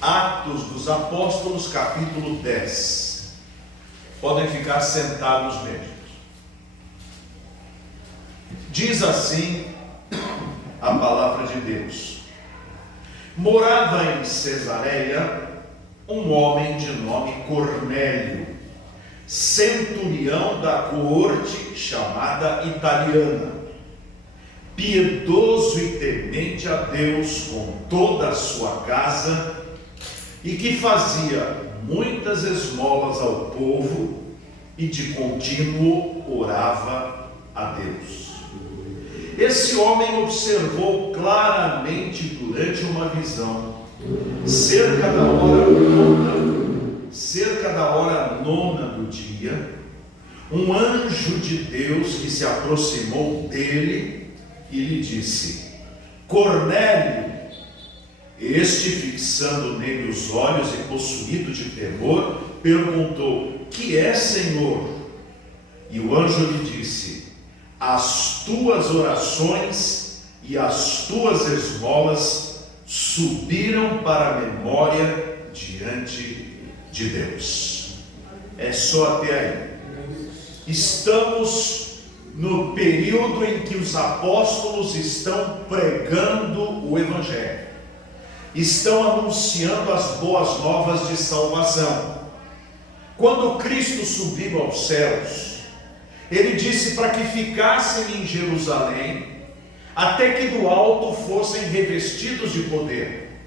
Atos dos Apóstolos, capítulo 10. Podem ficar sentados mesmo. Diz assim a palavra de Deus: morava em Cesareia um homem de nome Cornélio, centurião da coorte chamada italiana, piedoso e temente a Deus com toda a sua casa, e que fazia muitas esmolas ao povo e de contínuo orava a Deus. Esse homem observou claramente durante uma visão, cerca da hora nona do dia, um anjo de Deus que se aproximou dele e lhe disse: Cornélio. Este, fixando nele os olhos e possuído de temor, perguntou: que é, Senhor? E o anjo lhe disse: as tuas orações e as tuas esmolas subiram para a memória diante de Deus. É só até aí. Estamos no período em que os apóstolos estão pregando o Evangelho, estão anunciando as boas novas de salvação. Quando Cristo subiu aos céus, ele disse para que ficassem em Jerusalém, até que do alto fossem revestidos de poder.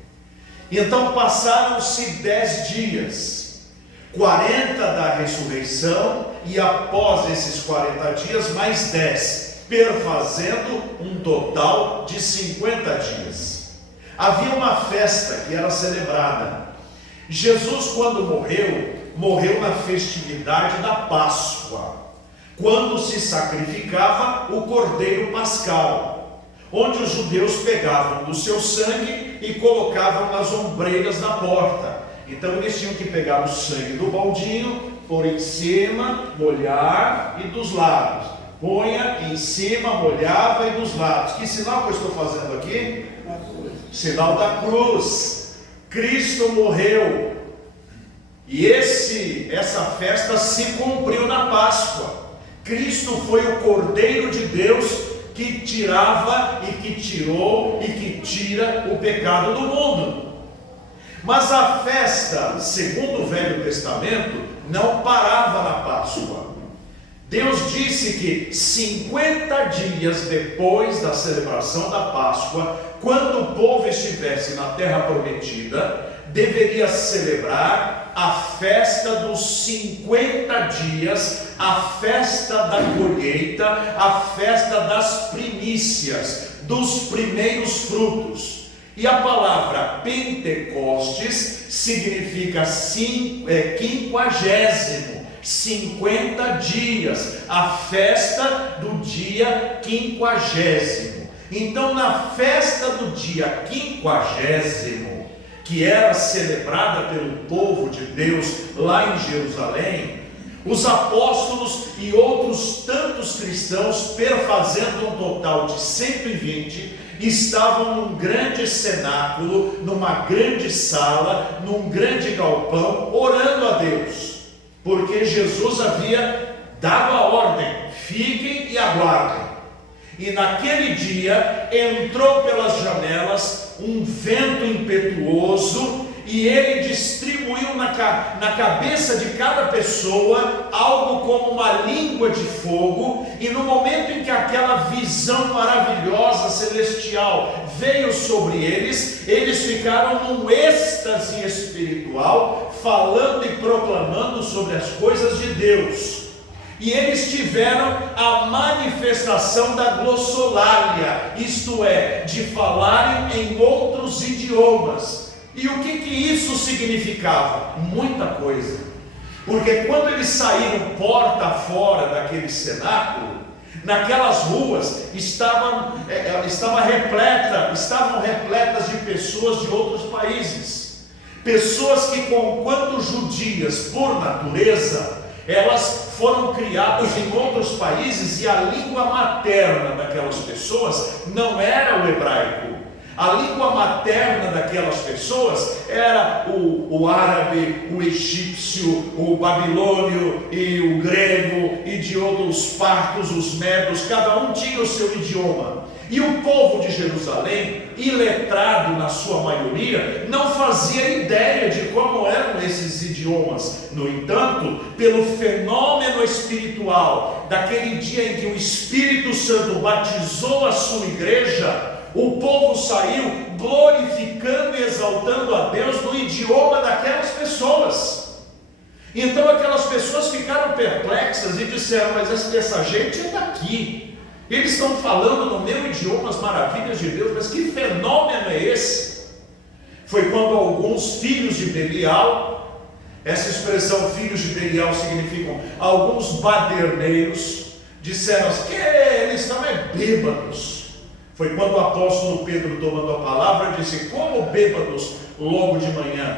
Então passaram-se 10 dias, 40 da ressurreição, e após esses 40 dias, mais 10, perfazendo um total de 50 dias. Havia uma festa que era celebrada. Jesus, quando morreu na festividade da Páscoa, quando se sacrificava o cordeiro pascal, onde os judeus pegavam do seu sangue e colocavam nas ombreiras da porta. Então eles tinham que pegar o sangue do baldinho, pôr em cima, molhar, e dos lados. Ponha em cima, molhava, e dos lados. Que sinal que eu estou fazendo aqui? Sinal da cruz. Cristo morreu, e essa festa se cumpriu na Páscoa. Cristo foi o Cordeiro de Deus que tirava e que tirou e que tira o pecado do mundo. Mas a festa, segundo o Velho Testamento, não parava na Páscoa. Deus disse que 50 dias depois da celebração da Páscoa, quando o povo estivesse na terra prometida, deveria celebrar a festa dos 50 dias, a festa da colheita, a festa das primícias, dos primeiros frutos. E a palavra Pentecostes significa 50, 50 dias, a festa do dia 50. Então, na festa do dia 50, que era celebrada pelo povo de Deus lá em Jerusalém, os apóstolos e outros tantos cristãos, perfazendo um total de 120, estavam num grande cenáculo, numa grande sala, num grande galpão, orando a Deus, porque Jesus havia dado a ordem: fiquem e aguardem. E naquele dia entrou pelas janelas um vento impetuoso, e ele distribuiu na cabeça de cada pessoa algo como uma língua de fogo. E no momento em que aquela visão maravilhosa celestial veio sobre eles, eles ficaram num êxtase espiritual, falando e proclamando sobre as coisas de Deus. E eles tiveram a manifestação da glossolalia, isto é, de falarem em outros idiomas. E o que isso significava? Muita coisa. Porque quando eles saíram porta fora daquele cenáculo, naquelas ruas estavam repletas de pessoas de outros países. Pessoas que, conquanto judias por natureza, elas foram criadas em outros países, e a língua materna daquelas pessoas não era o hebraico. A língua materna daquelas pessoas era o árabe, o egípcio, o babilônio e o grego, e de outros partos, os medos, cada um tinha o seu idioma. E o povo de Jerusalém, iletrado na sua maioria, não fazia ideia de como eram esses idiomas. No entanto, pelo fenômeno espiritual daquele dia em que o Espírito Santo batizou a sua igreja, o povo saiu glorificando e exaltando a Deus no idioma daquelas pessoas. Então aquelas pessoas ficaram perplexas e disseram: mas essa gente é daqui, eles estão falando no meu idioma as maravilhas de Deus, mas que fenômeno é esse? Foi quando alguns filhos de Belial, essa expressão filhos de Belial significam alguns baderneiros, disseram que eles estão bêbados. Foi quando o apóstolo Pedro, tomando a palavra, disse: como bêbados logo de manhã?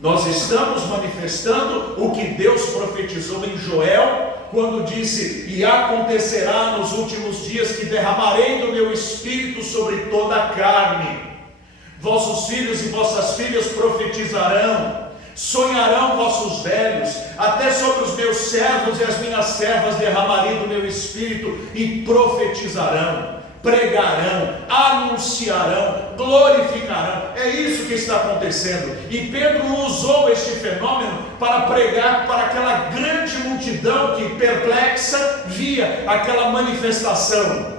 Nós estamos manifestando o que Deus profetizou em Joel, quando disse: e acontecerá nos últimos dias que derramarei do meu espírito sobre toda a carne. Vossos filhos e vossas filhas profetizarão, sonharão vossos velhos, até sobre os meus servos e as minhas servas derramarei do meu espírito e profetizarão, pregarão, anunciarão, glorificarão. É isso que está acontecendo. E Pedro usou este fenômeno para pregar para aquela grande multidão que, perplexa, via aquela manifestação.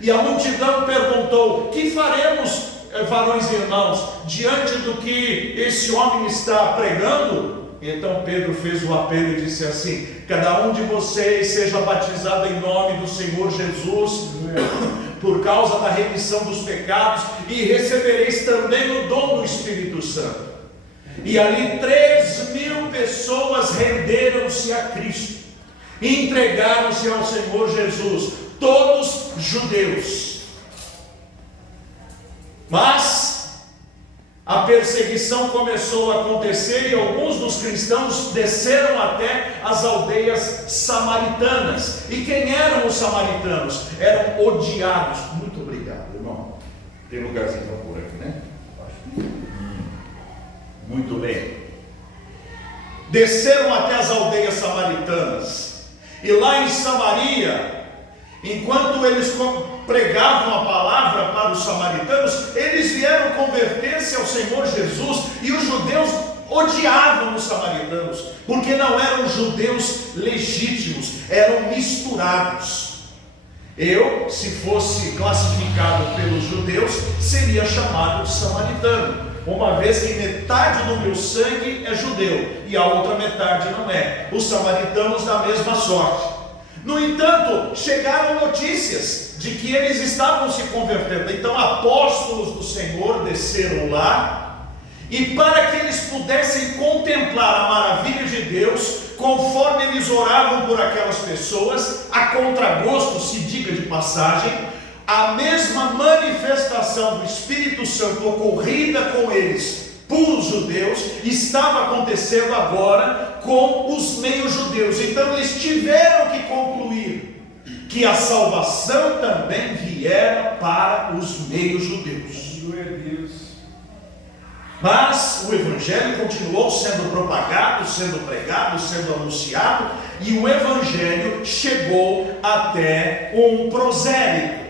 E a multidão perguntou: que faremos, varões e irmãos, diante do que esse homem está pregando? Então Pedro fez o apelo e disse assim: cada um de vocês seja batizado em nome do Senhor Jesus, por causa da remissão dos pecados, e recebereis também o dom do Espírito Santo. E ali 3.000 pessoas renderam-se a Cristo, e entregaram-se ao Senhor Jesus, todos judeus. Mas a perseguição começou a acontecer e alguns dos cristãos desceram até as aldeias samaritanas. E quem eram os samaritanos? Eram odiados. Muito obrigado, irmão. Tem lugarzinho para pôr aqui, né? Muito bem. Desceram até as aldeias samaritanas. E lá em Samaria, enquanto eles pregavam a palavra para os samaritanos, eles vieram converter-se ao Senhor Jesus, e os judeus odiavam os samaritanos, porque não eram judeus legítimos, eram misturados. Eu, se fosse classificado pelos judeus, seria chamado de samaritano, uma vez que metade do meu sangue é judeu e a outra metade não é. Os samaritanos da mesma sorte. No entanto, chegaram notícias de que eles estavam se convertendo. Então apóstolos do Senhor desceram lá, e para que eles pudessem contemplar a maravilha de Deus, conforme eles oravam por aquelas pessoas, a contragosto, se diga de passagem, a mesma manifestação do Espírito Santo ocorrida com eles por os judeus estava acontecendo agora com os meios-judeus. Então eles tiveram que concluir que a salvação também viera para os meios-judeus. Mas o Evangelho continuou sendo propagado, sendo pregado, sendo anunciado, e o Evangelho chegou até um prosélito.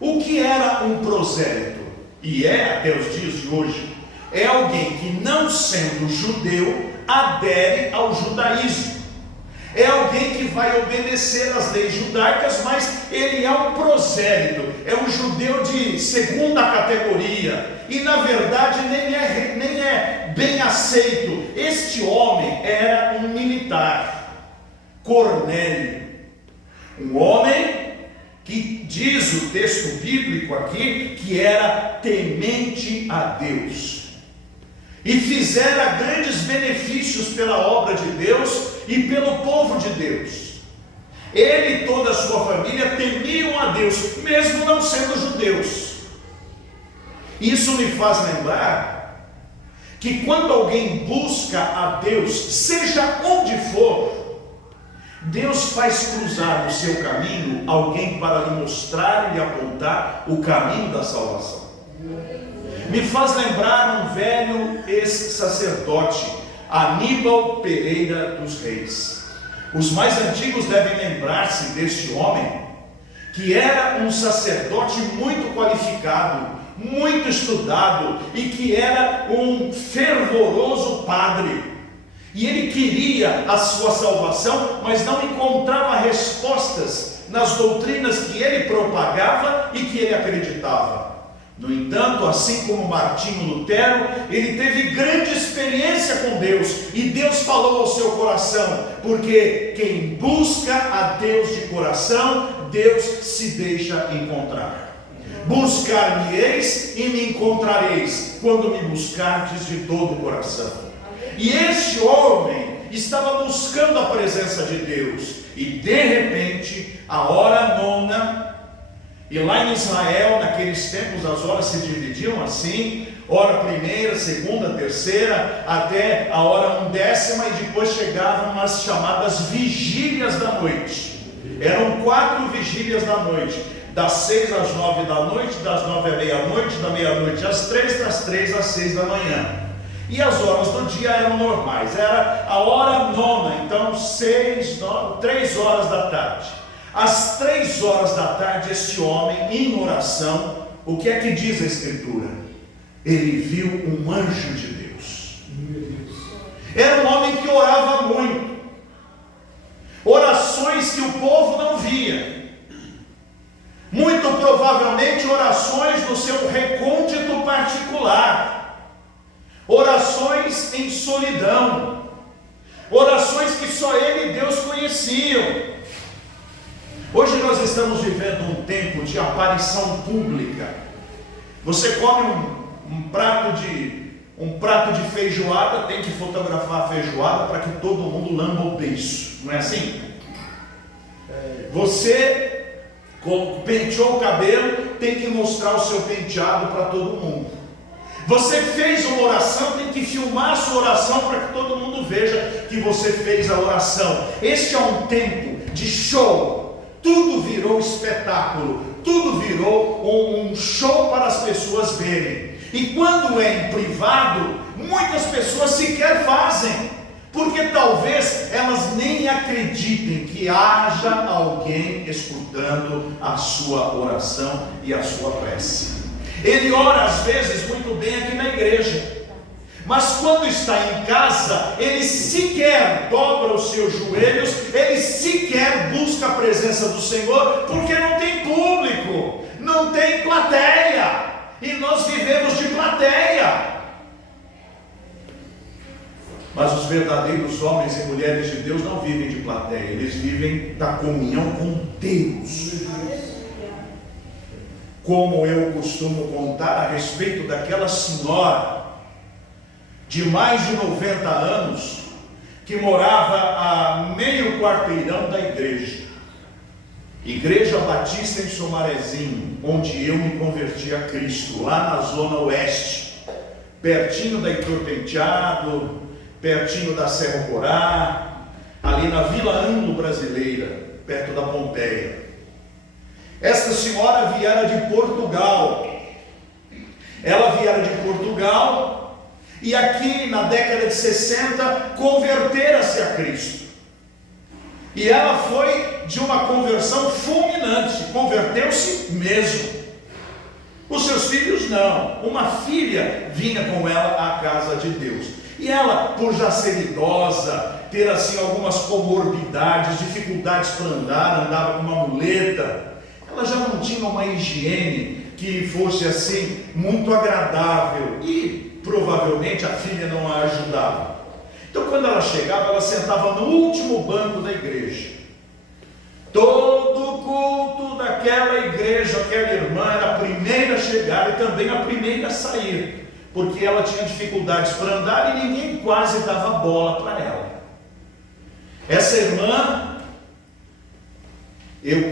O que era um prosélito? E é até os dias de hoje. É alguém que, não sendo judeu, adere ao judaísmo. É alguém que vai obedecer às leis judaicas, mas ele é um prosélito, é um judeu de segunda categoria, e na verdade nem é bem aceito. Este homem era um militar, Cornélio, um homem que diz o texto bíblico aqui que era temente a Deus, e fizera grandes benefícios pela obra de Deus e pelo povo de Deus. Ele e toda a sua família temiam a Deus, mesmo não sendo judeus. Isso me faz lembrar que quando alguém busca a Deus, seja onde for, Deus faz cruzar no seu caminho alguém para lhe mostrar e lhe apontar o caminho da salvação. me faz lembrar um velho ex-sacerdote, Aníbal Pereira dos Reis. Os mais antigos devem lembrar-se deste homem, que era um sacerdote muito qualificado, muito estudado, e que era um fervoroso padre. E ele queria a sua salvação, mas não encontrava respostas nas doutrinas que ele propagava e que ele acreditava. No entanto, assim como Martinho Lutero, ele teve grande experiência com Deus, e Deus falou ao seu coração, porque quem busca a Deus de coração, Deus se deixa encontrar. Buscar-me-eis e me encontrareis, quando me buscardes de todo o coração. E este homem estava buscando a presença de Deus, e de repente, a hora nona, e lá em Israel, naqueles tempos, as horas se dividiam assim: hora primeira, segunda, terceira, até a hora undécima, e depois chegavam as chamadas vigílias da noite. Eram 4 vigílias da noite, das 6 às 9 da noite, das 9 à meia-noite, da meia-noite às 3, das 3 às 6 da manhã. E as horas do dia eram normais, era a hora nona, então 6, 9, 3 horas da tarde. Às 3 horas da tarde, este homem, em oração, o que é que diz a Escritura? Ele viu um anjo de Deus. Era um homem que orava muito, orações que o povo não via, muito provavelmente orações no seu recôndito particular, orações em solidão, orações que só ele e Deus conheciam. Hoje nós estamos vivendo um tempo de aparição pública. Você come um prato de feijoada, tem que fotografar a feijoada para que todo mundo lamba o beiço, não é assim? Você penteou o cabelo, tem que mostrar o seu penteado para todo mundo. Você fez uma oração, tem que filmar a sua oração para que todo mundo veja que você fez a oração. Este é um tempo de show. Tudo virou espetáculo, tudo virou um show para as pessoas verem. E quando é em privado, muitas pessoas sequer fazem, porque talvez elas nem acreditem que haja alguém escutando a sua oração e a sua prece. Ele ora às vezes muito bem aqui na igreja, mas quando está em casa, ele sequer dobra os seus joelhos, ele sequer busca a presença do Senhor, porque não tem público, não tem plateia, e nós vivemos de plateia. Mas os verdadeiros homens e mulheres de Deus não vivem de plateia, eles vivem da comunhão com Deus. Como eu costumo contar a respeito daquela senhora de mais de 90 anos, que morava a meio quarteirão da igreja Batista em Somarezinho, onde eu me converti a Cristo, lá na zona oeste, pertinho da Heitor Penteado, pertinho da Serra Corá, ali na Vila Anglo-Brasileira, perto da Pompeia. Esta senhora viera de Portugal, ela viera de Portugal, e aqui na década de 60 convertera-se a Cristo, e ela foi de uma conversão fulminante, converteu-se mesmo. Os seus filhos não, uma filha vinha com ela à casa de Deus, e ela, por já ser idosa, ter assim algumas comorbidades, dificuldades para andar, andava com uma muleta, ela já não tinha uma higiene que fosse assim muito agradável, e provavelmente a filha não a ajudava. Então quando ela chegava, ela sentava no último banco da igreja. Todo culto daquela igreja, aquela irmã era a primeira a chegar e também a primeira a sair, porque ela tinha dificuldades para andar e ninguém quase dava bola para ela. Essa irmã,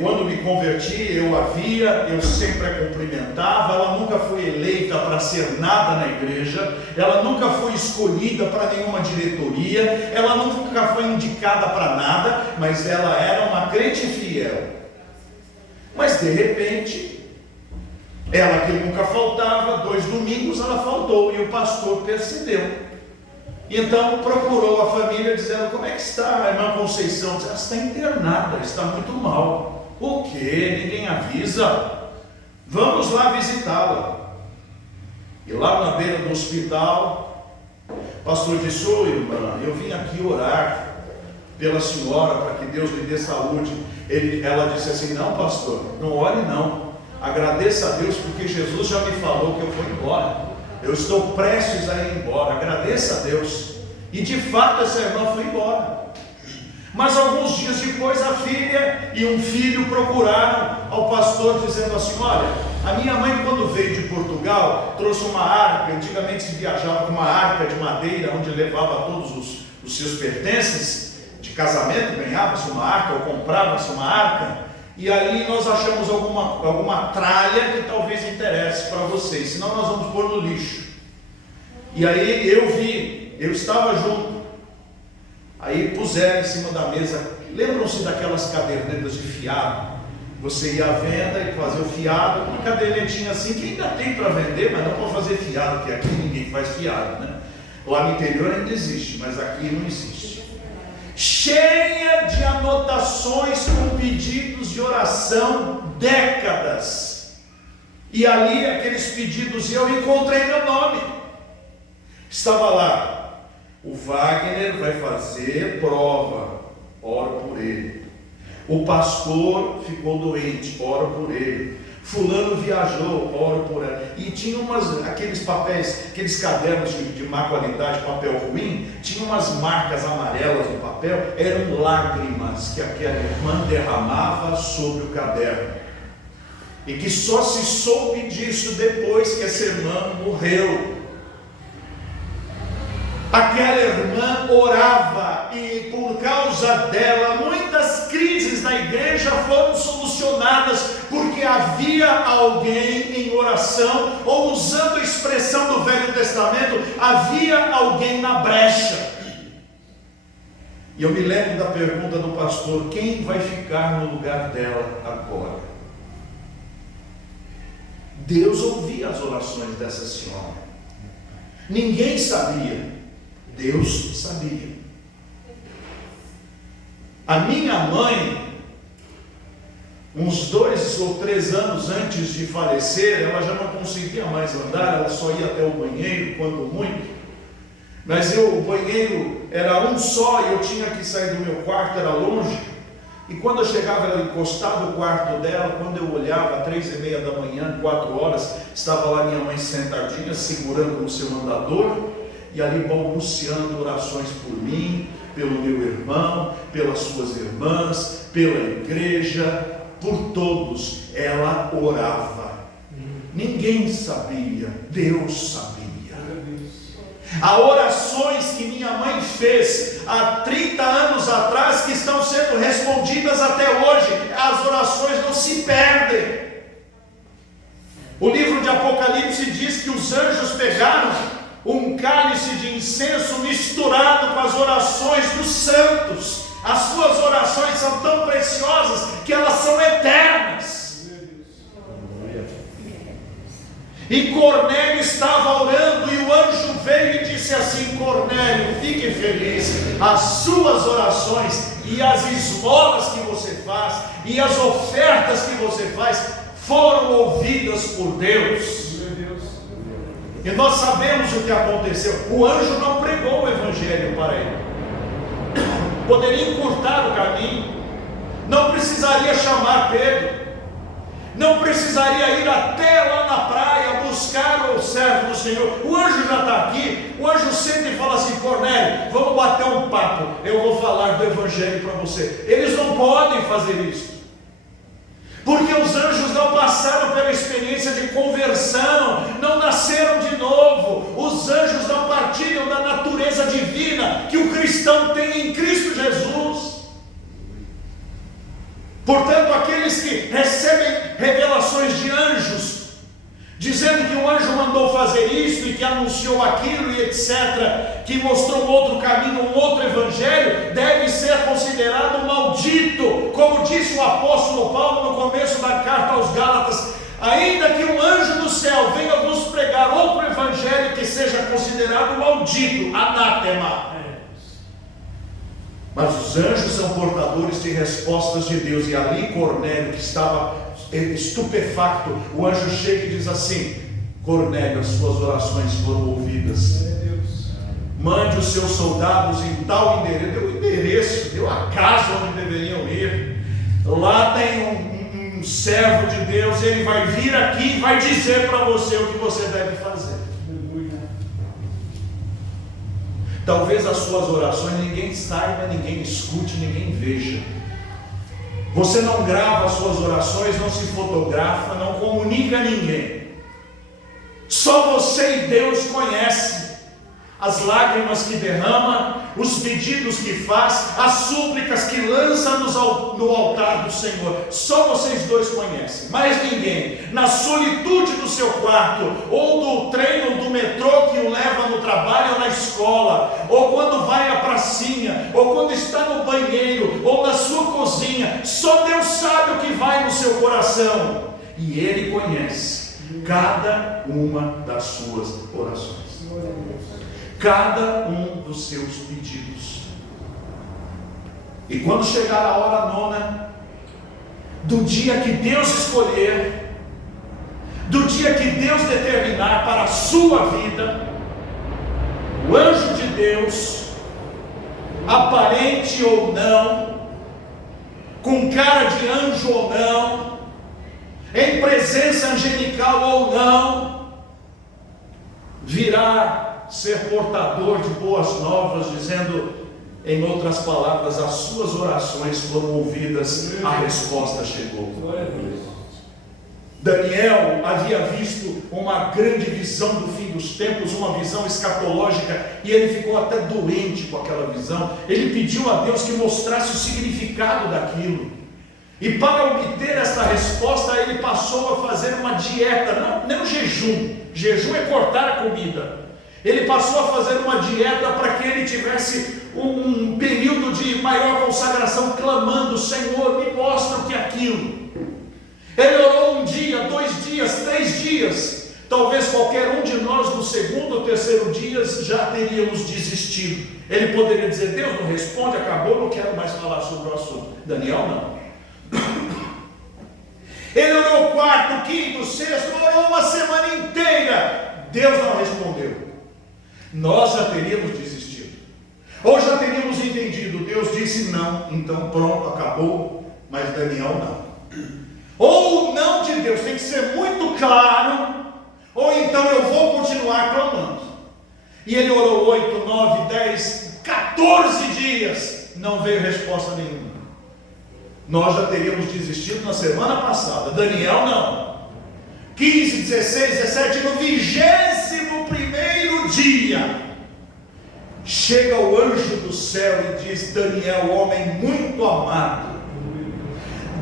quando me converti, eu sempre a cumprimentava. Ela nunca foi eleita para ser nada na igreja, ela nunca foi escolhida para nenhuma diretoria, ela nunca foi indicada para nada, mas ela era uma crente fiel. Mas de repente, Ela que nunca faltava, 2 domingos ela faltou e o pastor percebeu. Então procurou a família dizendo: como é que está a irmã Conceição? Ela está internada, está muito mal. O quê? Ninguém avisa? Vamos lá visitá-la. E lá na beira do hospital, o pastor disse: ô irmã, eu vim aqui orar pela senhora para que Deus lhe dê saúde. Ela disse assim: não, pastor, não ore não, agradeça a Deus, porque Jesus já me falou que eu vou embora, eu estou prestes a ir embora, agradeça a Deus. E de fato essa irmã foi embora. Mas alguns dias depois a filha e um filho procuraram ao pastor dizendo assim: olha, a minha mãe, quando veio de Portugal, trouxe uma arca. Antigamente se viajava com uma arca de madeira, onde levava todos os seus pertences de casamento, ganhava-se uma arca ou comprava-se uma arca. E ali nós achamos alguma tralha que talvez interesse para vocês, senão nós vamos pôr no lixo. E aí eu estava junto. Aí puseram em cima da mesa, lembram-se daquelas cadernetas de fiado? Você ia à venda e fazia o fiado, uma cadernetinha assim, que ainda tem para vender, mas não para fazer fiado, porque aqui ninguém faz fiado, né? Lá no interior ainda existe, mas aqui não existe. Cheia de anotações com pedidos de oração, décadas. E ali aqueles pedidos, eu encontrei meu nome. Estava lá: o Wagner vai fazer prova, oro por ele. O pastor ficou doente, oro por ele. Fulano viajou, oro por ele. E tinha aqueles papéis, aqueles cadernos de má qualidade, papel ruim, tinha umas marcas amarelas no papel, eram lágrimas que aquela irmã derramava sobre o caderno. E que só se soube disso depois que essa irmã morreu. Aquela irmã orava e por causa dela muitas crises na igreja foram solucionadas, porque havia alguém em oração, ou usando a expressão do Velho Testamento, havia alguém na brecha. E eu me lembro da pergunta do pastor: quem vai ficar no lugar dela agora? Deus ouvia as orações dessa senhora. Ninguém sabia, Deus sabia. A minha mãe, uns 2 ou 3 anos antes de falecer, ela já não conseguia mais andar, ela só ia até o banheiro, quando muito. Mas o banheiro era um só e eu tinha que sair do meu quarto, era longe. E quando eu chegava, ela encostava o quarto dela. Quando eu olhava, 3:30 da manhã, 4 horas, estava lá minha mãe sentadinha, segurando no seu andador, e ali balbuciando orações por mim, pelo meu irmão, pelas suas irmãs, pela igreja, por todos. Ela orava. Ninguém sabia, Deus sabia. Há orações que minha mãe fez há 30 anos atrás que estão sendo respondidas até hoje. As orações não se perdem. O livro de Apocalipse diz que os anjos pegaram um cálice de incenso misturado com as orações dos santos. As suas orações são tão preciosas que elas são eternas. E Cornélio estava orando e o anjo veio e disse assim: Cornélio, fique feliz, as suas orações e as esmolas que você faz e as ofertas que você faz foram ouvidas por Deus. E nós sabemos o que aconteceu. O anjo não pregou o evangelho para ele, poderia encurtar o caminho, não precisaria chamar Pedro, não precisaria ir até lá na praia buscar o servo do Senhor. O anjo já está aqui. O anjo senta e fala assim: Cornélio, vamos bater um papo, eu vou falar do evangelho para você. Eles não podem fazer isso, porque os anjos não passaram pela experiência de conversão, não nasceram de novo. Os anjos não partilham da natureza divina que o cristão tem em Cristo Jesus. Portanto, aqueles que recebem revelações de anjos, dizendo que um anjo mandou fazer isso e que anunciou aquilo e etc., que mostrou um outro caminho, um outro evangelho, deve ser considerado maldito. Como disse o apóstolo Paulo no começo da carta aos Gálatas: Ainda que um anjo do céu venha vos pregar outro evangelho que seja considerado maldito, anátema. Mas os anjos são portadores de respostas de Deus. E ali Cornélio, que estava estupefacto, o anjo chega e diz assim: Cornélio, as suas orações foram ouvidas. Mande os seus soldados em tal endereço. Deu o endereço, deu a casa onde deveriam ir. Lá tem um servo de Deus, ele vai vir aqui e vai dizer para você o que você deve fazer. Talvez as suas orações ninguém saiba, ninguém escute, ninguém veja. Você não grava as suas orações, não se fotografa, não comunica a ninguém. Só você e Deus conhecem as lágrimas que derrama, os pedidos que faz, as súplicas que lança no altar do Senhor. Só vocês dois conhecem, mais ninguém. Na solitude do seu quarto, ou do trem ou do metrô que o leva no trabalho ou na escola, ou quando vai à pracinha, ou quando está no banheiro, ou na sua cozinha, só Deus sabe o que vai no seu coração. E Ele conhece cada uma das suas orações, cada um dos seus pedidos. E quando chegar a hora nona, do dia que Deus escolher, do dia que Deus determinar para a sua vida, o anjo de Deus, aparente ou não, com cara de anjo ou não, em presença angelical ou não, virá ser portador de boas novas, dizendo, em outras palavras, as suas orações foram ouvidas, a resposta chegou. Daniel havia visto uma grande visão do fim dos tempos, uma visão escatológica, e ele ficou até doente com aquela visão. Ele pediu a Deus que mostrasse o significado daquilo, e para obter esta resposta ele passou a fazer uma dieta, não jejum. Jejum é cortar a comida. Ele passou a fazer uma dieta para que ele tivesse um período de maior consagração, clamando: Senhor, me mostra o que é aquilo. Ele orou um dia, 2 dias, 3 dias. Talvez qualquer um de nós no segundo ou terceiro dia já teríamos desistido. Ele poderia dizer: Deus não responde, acabou, não quero mais falar sobre o assunto. Daniel não. Ele orou 4º, 5º, 6º, orou uma semana inteira. Deus não respondeu. Nós já teríamos desistido, ou já teríamos entendido. Deus disse não, então pronto, acabou. Mas Daniel não. Ou o não de Deus tem que ser muito claro, ou então eu vou continuar clamando. E ele orou 8, 9, 10, 14 dias, não veio resposta nenhuma. Nós já teríamos desistido na semana passada. Daniel não. 15, 16, 17, no 21º dia, chega o anjo do céu e diz: Daniel, homem muito amado,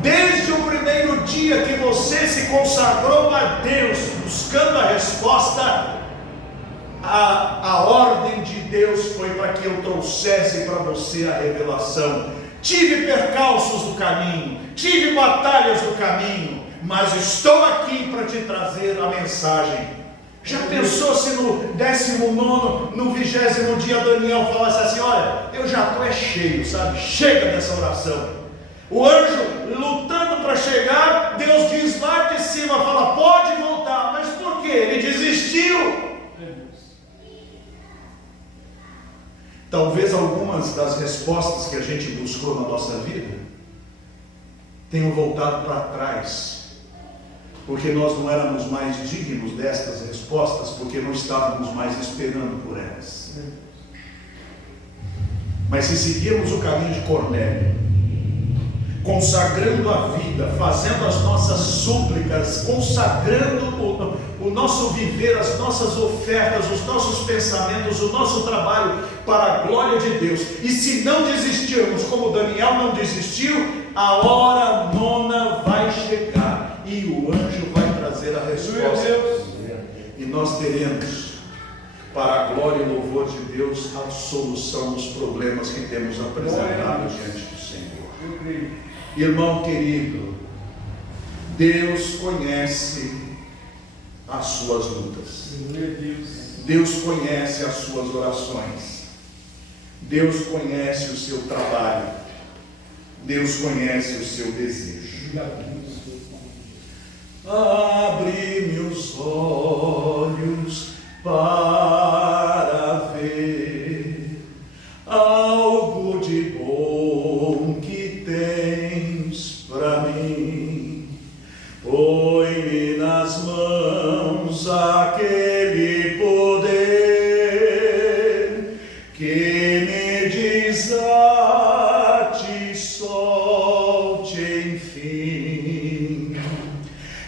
desde o primeiro dia que você se consagrou a Deus, buscando a resposta, a ordem de Deus foi para que eu trouxesse para você a revelação. Tive percalços no caminho, tive batalhas no caminho, mas estou aqui para te trazer a mensagem. Já pensou se no 19º, no 20º dia Daniel falasse assim: olha, eu já estou cheio, sabe? Chega dessa oração. O anjo lutando para chegar, Deus diz lá de cima, fala: pode voltar. Mas por quê? Ele desistiu. Talvez algumas das respostas que a gente buscou na nossa vida tenham voltado para trás, porque nós não éramos mais dignos destas respostas, porque não estávamos mais esperando por elas. Mas se seguirmos o caminho de Cornélio, consagrando a vida, fazendo as nossas súplicas, consagrando o nosso viver, as nossas ofertas, os nossos pensamentos, o nosso trabalho para a glória de Deus, e se não desistirmos como Daniel não desistiu, a hora nona vai chegar e o anjo vai trazer a resposta, e nós teremos, para a glória e louvor de Deus, a solução dos problemas que temos apresentado diante do Senhor. Irmão querido, Deus conhece as suas lutas. Deus conhece as suas orações. Deus conhece o seu trabalho. Deus conhece o seu desejo. Abre-me os olhos para ver algo de bom que tens para mim. Põe-me nas mãos aquele poder que me desate, solte, enfim.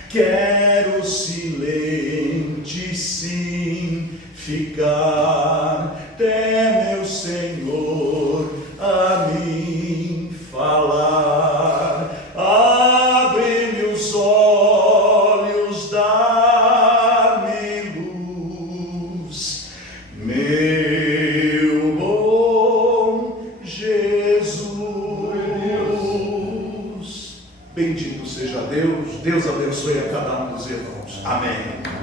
Quero silente, sim, ficar até meu Senhor a mim falar. Abre-me os olhos, dá-me luz, meu bom Jesus. Bendito seja Deus. Deus abençoe a cada um dos irmãos. Amém.